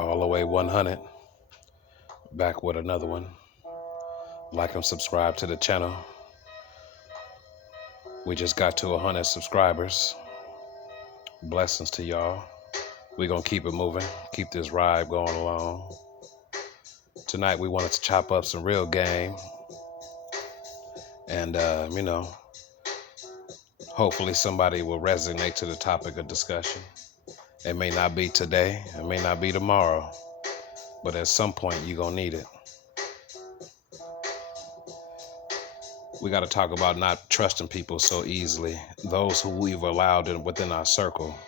All the way 100. Back with another one. Like and subscribe to the channel. We just got to 100 subscribers. Blessings to y'all. We're going to keep it moving. Keep this ride going along. Tonight we wanted to chop up some real game. And, hopefully somebody will resonate to the topic of discussion. It may not be today. It may not be tomorrow. But at some point you're going to need it. We got to talk about not trusting people so easily. Those who we've allowed within our circle.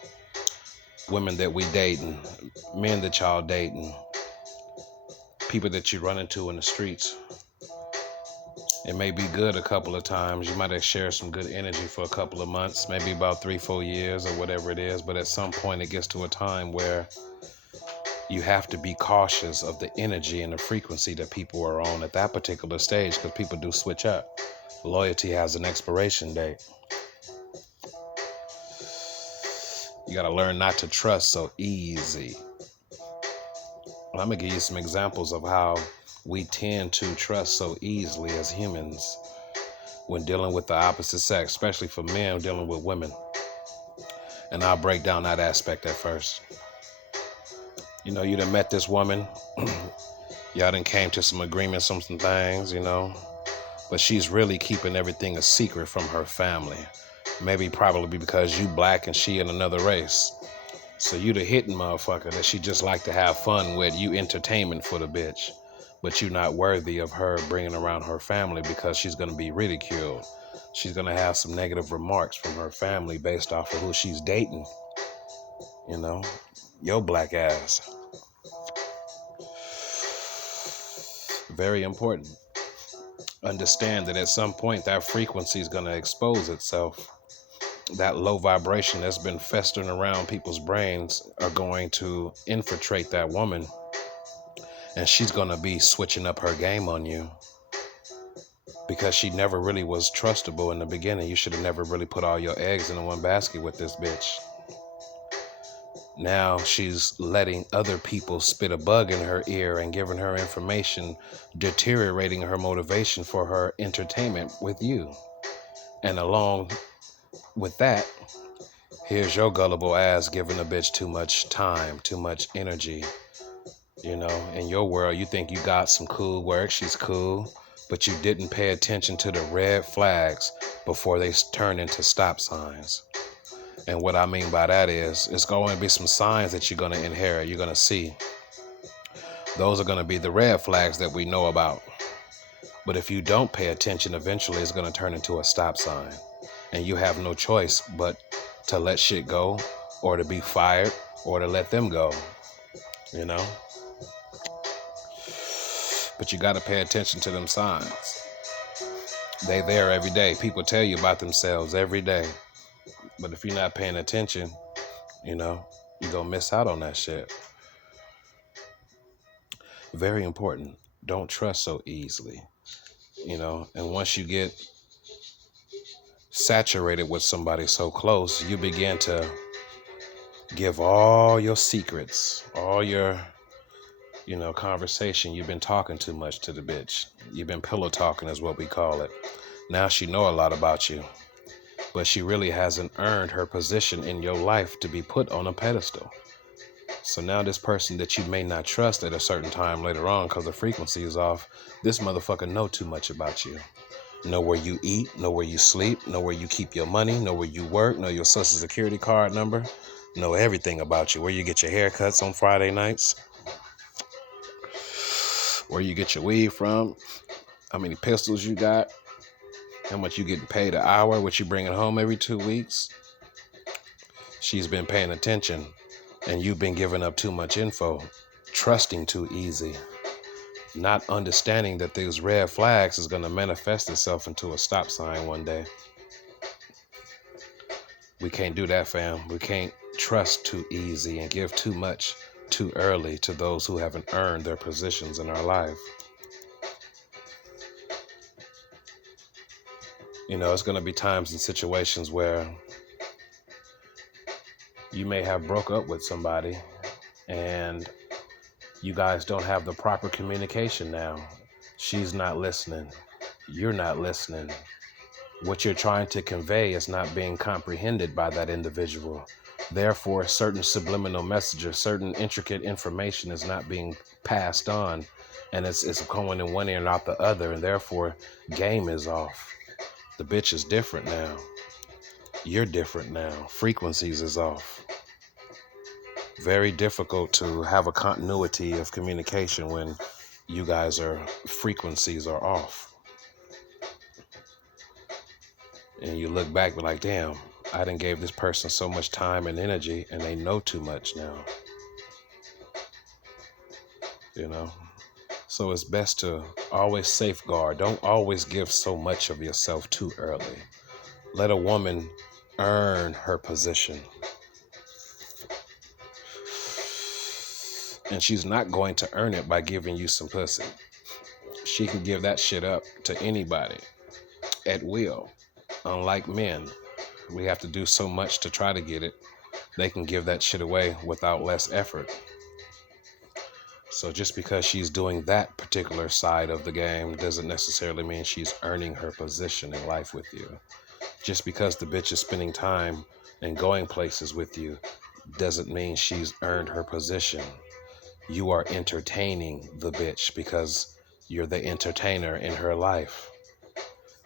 Women that we dating. Men that y'all dating. People that you run into in the streets. It may be good a couple of times. You might have shared some good energy for a couple of months. Maybe about 3-4 years or whatever it is. But at some point it gets to a time where you have to be cautious of the energy and the frequency that people are on at that particular stage, because people do switch up. Loyalty has an expiration date. You got to learn not to trust so easy. I'm going to give you some examples of how we tend to trust so easily as humans when dealing with the opposite sex, especially for men dealing with women. And I'll break down that aspect at first. You know, you done met this woman. Y'all done came to some agreements on some things, but she's really keeping everything a secret from her family. Maybe probably because you black and she in another race. So you the hitting motherfucker that she just like to have fun with. You entertainment for the bitch. But you're not worthy of her bringing around her family because she's going to be ridiculed. She's going to have some negative remarks from her family based off of who she's dating. Your black ass. Very important. Understand that at some point that frequency is going to expose itself. That low vibration that's been festering around people's brains are going to infiltrate that woman. And she's going to be switching up her game on you. Because she never really was trustable in the beginning. You should have never really put all your eggs in one basket with this bitch. Now she's letting other people spit a bug in her ear and giving her information, deteriorating her motivation for her entertainment with you. And along with that, here's your gullible ass giving a bitch too much time, too much energy. In your world, you think you got some cool work. She's cool, but you didn't pay attention to the red flags before they turn into stop signs. And what I mean by that is, it's going to be some signs that you're going to inherit. You're going to see. Those are going to be the red flags that we know about. But if you don't pay attention, eventually it's going to turn into a stop sign. And you have no choice but to let shit go, or to be fired, or to let them go. But you got to pay attention to them signs. They there every day. People tell you about themselves every day. But if you're not paying attention, you're going to miss out on that shit. Very important. Don't trust so easily. And once you get saturated with somebody so close, you begin to give all your secrets, all your, conversation. You've been talking too much to the bitch. You've been pillow talking is what we call it. Now she know a lot about you. But she really hasn't earned her position in your life to be put on a pedestal. So now this person that you may not trust at a certain time later on because the frequency is off, this motherfucker know too much about you. Know where you eat, know where you sleep, know where you keep your money, know where you work, know your social security card number, know everything about you. Where you get your haircuts on Friday nights, where you get your weed from, how many pistols you got, how much you getting paid an hour, what you bringing home every 2 weeks. She's been paying attention, and you've been giving up too much info, trusting too easy, not understanding that these red flags is going to manifest itself into a stop sign one day. We can't do that, fam. We can't trust too easy and give too much too early to those who haven't earned their positions in our life. It's going to be times and situations where you may have broke up with somebody and You guys don't have the proper communication now. She's not listening. You're not listening. What you're trying to convey is not being comprehended by that individual. Therefore, certain subliminal messages, certain intricate information is not being passed on, and it's going in one ear and out the other, and therefore, game is off. The bitch is different now. You're different now. Frequencies is off. Very difficult to have a continuity of communication when you guys frequencies are off. And you look back and be like, damn, I done gave this person so much time and energy and they know too much now. You know? So it's best to always safeguard. Don't always give so much of yourself too early. Let a woman earn her position. And she's not going to earn it by giving you some pussy. She can give that shit up to anybody at will. Unlike men, we have to do so much to try to get it. They can give that shit away without less effort. So just because she's doing that particular side of the game doesn't necessarily mean she's earning her position in life with you. Just because the bitch is spending time and going places with you doesn't mean she's earned her position. You are entertaining the bitch because you're the entertainer in her life.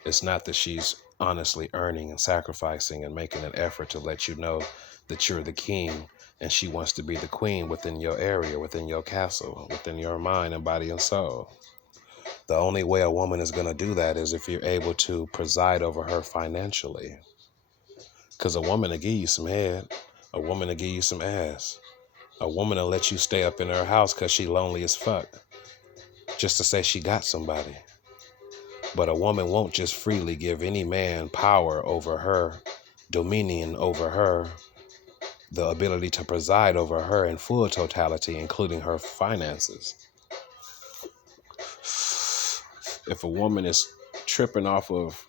It's not that she's honestly earning and sacrificing and making an effort to let you know that you're the king and she wants to be the queen within your area, within your castle, within your mind and body and soul. The only way a woman is going to do that is if you're able to preside over her financially. Because a woman will give you some head. A woman will give you some ass. A woman will let you stay up in her house because she lonely as fuck, just to say she got somebody. But a woman won't just freely give any man power over her, dominion over her, the ability to preside over her in full totality, including her finances. If a woman is tripping off of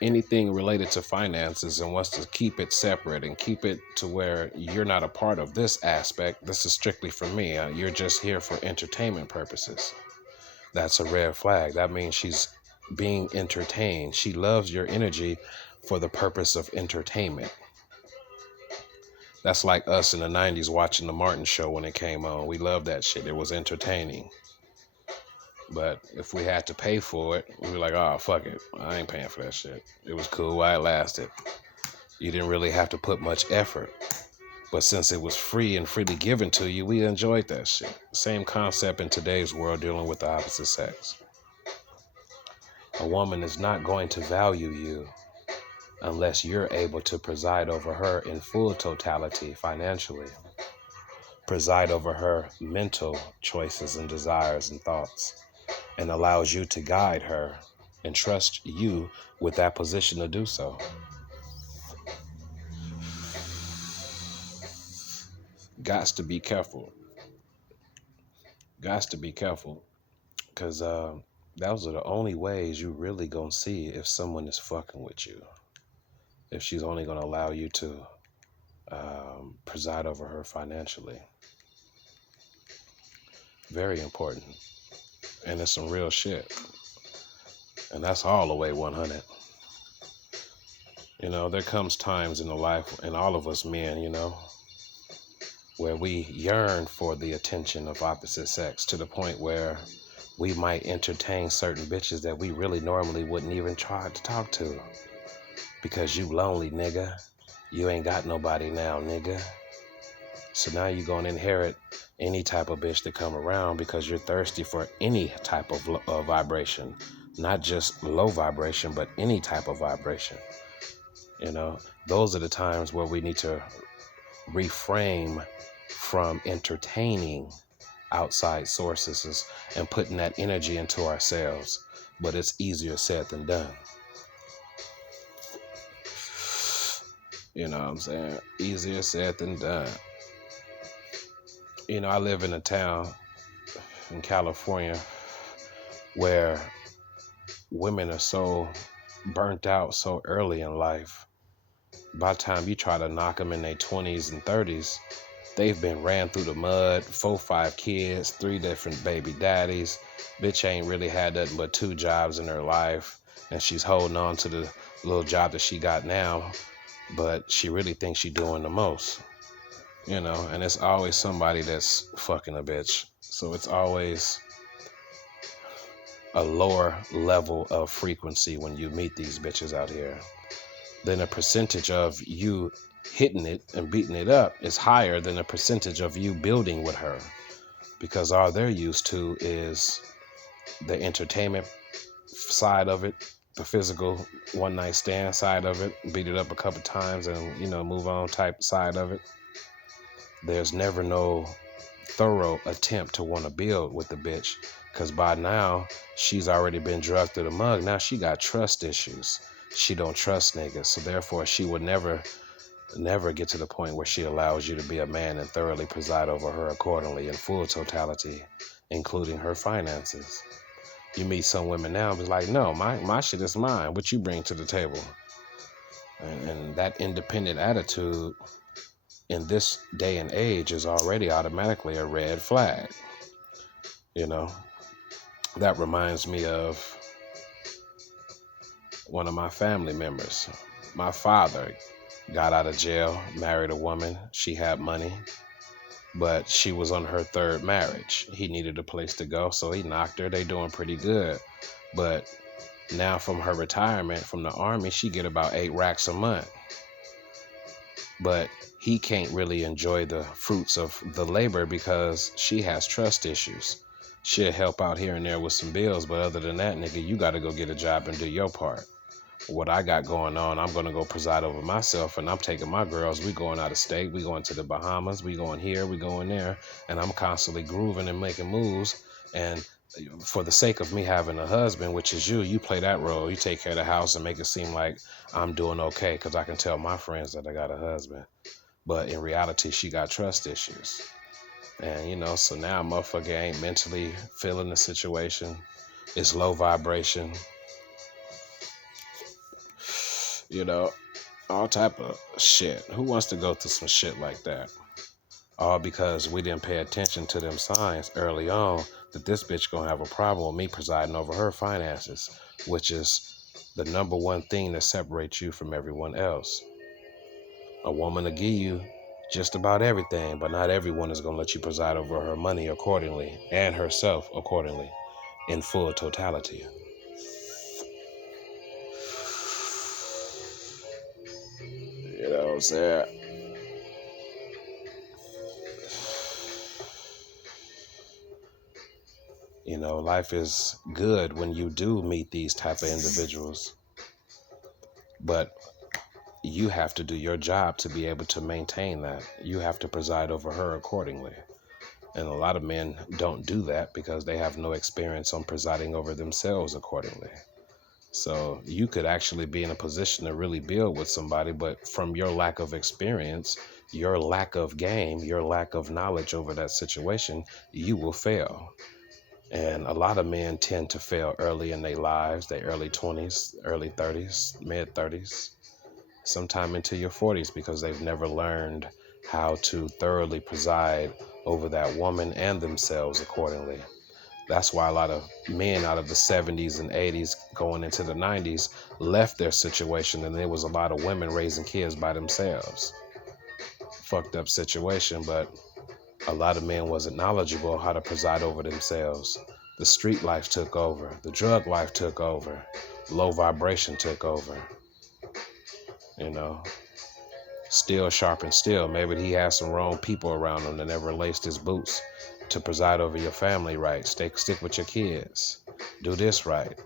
anything related to finances and wants to keep it separate and keep it to where you're not a part of this aspect, this is strictly for me. You're just here for entertainment purposes. That's a red flag. That means she's being entertained. She loves your energy for the purpose of entertainment. That's like us in the 90s watching the Martin Show when it came on. We loved that shit. It was entertaining. But if we had to pay for it, we were like, oh, fuck it. I ain't paying for that shit. It was cool while it lasted. You didn't really have to put much effort. But since it was free and freely given to you, we enjoyed that shit. Same concept in today's world dealing with the opposite sex. A woman is not going to value you unless you're able to preside over her in full totality financially. Preside over her mental choices and desires and thoughts, and allows you to guide her and trust you with that position to do so. Gots to be careful. Gots to be careful. Because those are the only ways you really gonna see if someone is fucking with you. If she's only gonna allow you to preside over her financially. Very important. And it's some real shit. And that's all the way 100. You know, there comes times in the life, and all of us men, you know, where we yearn for the attention of opposite sex to the point where we might entertain certain bitches that we really normally wouldn't even try to talk to. Because you lonely, nigga. You ain't got nobody now, nigga. So now you're going to inherit any type of bitch that come around because you're thirsty for any type of vibration. Not just low vibration, but any type of vibration. You know, those are the times where we need to reframe from entertaining outside sources and putting that energy into ourselves. But it's easier said than done. You know what I'm saying? Easier said than done. You know, I live in a town in California where women are so burnt out so early in life. By the time you try to knock them in their 20s and 30s, They've been ran through the mud, 4, 5 kids, 3 different baby daddies. Bitch ain't really had nothing but 2 jobs in her life, and she's holding on to the little job that she got now, but she really thinks she's doing the most, and it's always somebody that's fucking a bitch. So it's always a lower level of frequency when you meet these bitches out here. Then a percentage of you hitting it and beating it up is higher than a percentage of you building with her, because all they're used to is the entertainment side of it, the physical one night stand side of it, beat it up a couple times and move on type side of it. There's never no thorough attempt to want to build with the bitch, because by now she's already been drugged through the mug. Now she got trust issues. She don't trust niggas, so therefore she would never get to the point where she allows you to be a man and thoroughly preside over her accordingly in full totality, including her finances. You meet some women now, be like, no, my shit is mine. What you bring to the table? And that independent attitude in this day and age is already automatically a red flag. That reminds me of one of my family members. My father got out of jail, married a woman. She had money, but she was on her 3rd marriage. He needed a place to go, so he knocked her. They doing pretty good. But now from her retirement from the army, she get about 8 racks a month. But he can't really enjoy the fruits of the labor because she has trust issues. She'll help out here and there with some bills, but other than that, nigga, you got to go get a job and do your part. What I got going on, I'm going to go preside over myself, and I'm taking my girls. We going out of state. We going to the Bahamas. We going here. We going there. And I'm constantly grooving and making moves. And for the sake of me having a husband, which is you play that role. You take care of the house and make it seem like I'm doing okay, because I can tell my friends that I got a husband. But in reality, she got trust issues. And, so now motherfucker ain't mentally feeling the situation. It's low vibration. All type of shit. Who wants to go through some shit like that? All because we didn't pay attention to them signs early on that this bitch gonna have a problem with me presiding over her finances, which is the number one thing that separates you from everyone else. A woman will give you just about everything, but not everyone is gonna let you preside over her money accordingly and herself accordingly in full totality. You know what I'm saying? Life is good when you do meet these type of individuals, but you have to do your job to be able to maintain that. You have to preside over her accordingly. And a lot of men don't do that because they have no experience on presiding over themselves accordingly. So you could actually be in a position to really build with somebody, but from your lack of experience, your lack of game, your lack of knowledge over that situation, you will fail. And a lot of men tend to fail early in their lives, their early 20s, early 30s, mid 30s, sometime into your 40s, because they've never learned how to thoroughly preside over that woman and themselves accordingly. That's why a lot of men out of the 70s and 80s going into the 90s left their situation, and there was a lot of women raising kids by themselves. Fucked up situation, but a lot of men wasn't knowledgeable how to preside over themselves. The street life took over. The drug life took over. Low vibration took over. Steel sharpens steel. Maybe he has some wrong people around him that never laced his boots to preside over your family right. Stick with your kids. Do this right.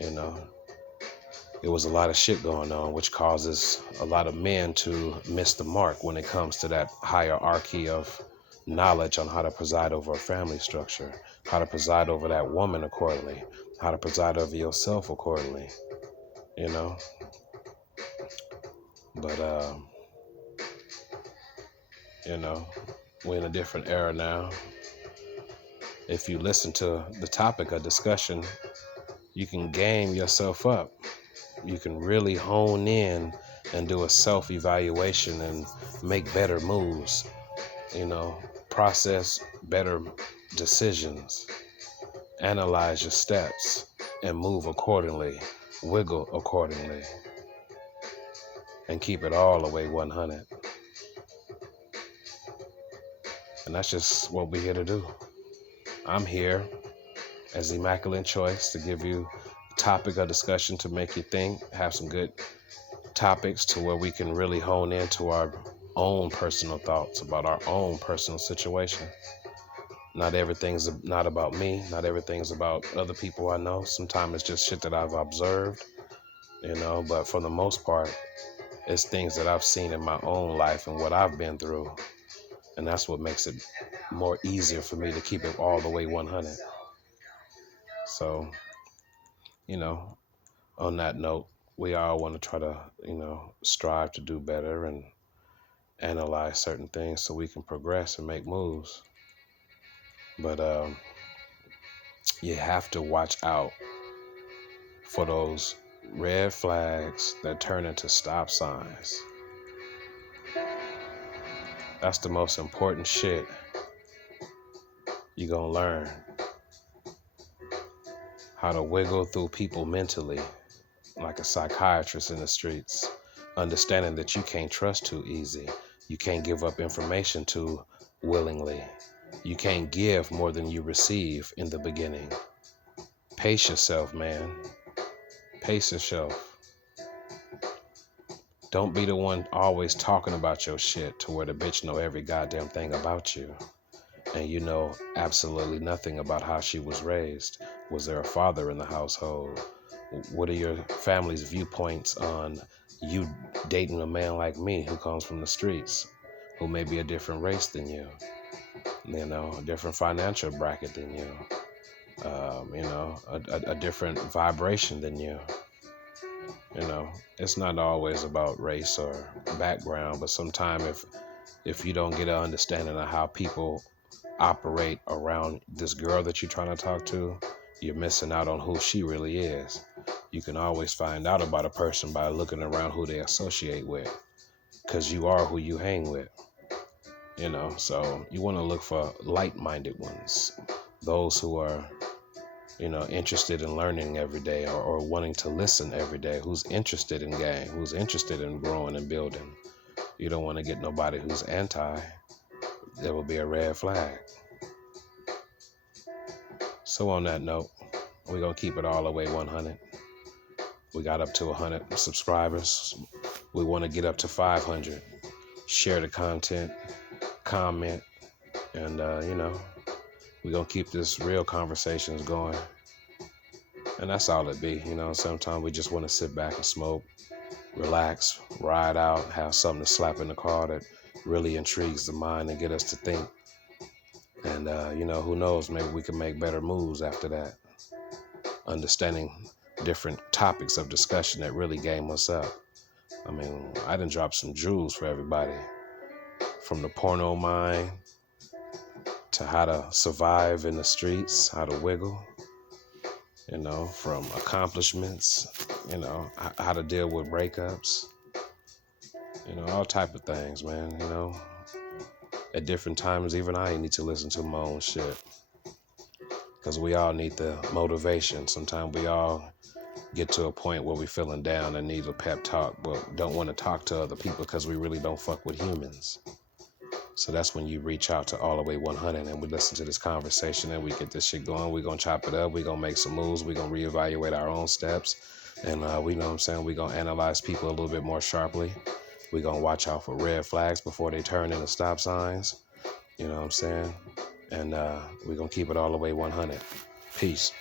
It was a lot of shit going on, which causes a lot of men to miss the mark when it comes to that hierarchy of knowledge on how to preside over a family structure, how to preside over that woman accordingly, how to preside over yourself accordingly, But, we're in a different era now. If you listen to the topic of discussion, you can game yourself up. You can really hone in and do a self-evaluation and make better moves process better decisions, analyze your steps, and move accordingly, wiggle accordingly, and keep it all the way 100. And that's just what we're here to do. I'm here as the Immaculate Choice to give you a topic of discussion to make you think, have some good topics to where we can really hone into our own personal thoughts about our own personal situation. Not everything's not about me. Not everything's about other people I know. Sometimes it's just shit that I've observed, but for the most part, it's things that I've seen in my own life and what I've been through. And that's what makes it more easier for me to keep it all the way 100. So, on that note, we all want to try to, strive to do better and analyze certain things so we can progress and make moves. But you have to watch out for those red flags that turn into stop signs. That's the most important shit you're going to learn. How to wiggle through people mentally like a psychiatrist in the streets, understanding that you can't trust too easy. You can't give up information too willingly. You can't give more than you receive in the beginning. Pace yourself, man. Pace yourself. Don't be the one always talking about your shit to where the bitch know every goddamn thing about you. And you know absolutely nothing about how she was raised. Was there a father in the household? What are your family's viewpoints on you dating a man like me who comes from the streets, who may be a different race than you, a different financial bracket than you, a different vibration than you. It's not always about race or background, but sometimes if you don't get an understanding of how people operate around this girl that you're trying to talk to, you're missing out on who she really is. You can always find out about a person by looking around who they associate with, because you are who you hang with. So you want to look for light-minded ones, those who are interested in learning every day or wanting to listen every day, who's interested in game, who's interested in growing and building. You don't want to get nobody who's anti. There will be a red flag. So on that note, we're going to keep it all the way 100. We got up to 100 subscribers. We want to get up to 500. Share the content, comment, and, we're going to keep this real conversations going. And that's all it be. Sometimes we just want to sit back and smoke, relax, ride out, have something to slap in the car that really intrigues the mind and get us to think. And, who knows, maybe we can make better moves after that. Understanding different topics of discussion that really game us up. I done dropped some jewels for everybody. From the porno mind to how to survive in the streets, how to wiggle, from accomplishments, how to deal with breakups, all type of things, man, At different times, even I need to listen to my own shit. Because we all need the motivation. Sometimes we all get to a point where we're feeling down and need a pep talk, but don't want to talk to other people because we really don't fuck with humans. So that's when you reach out to All the Way 100 and we listen to this conversation and we get this shit going. We're going to chop it up. We're going to make some moves. We're going to reevaluate our own steps. And we know what I'm saying? We're going to analyze people a little bit more sharply. We're going to watch out for red flags before they turn into stop signs. You know what I'm saying? And we're going to keep it all the way 100. Peace.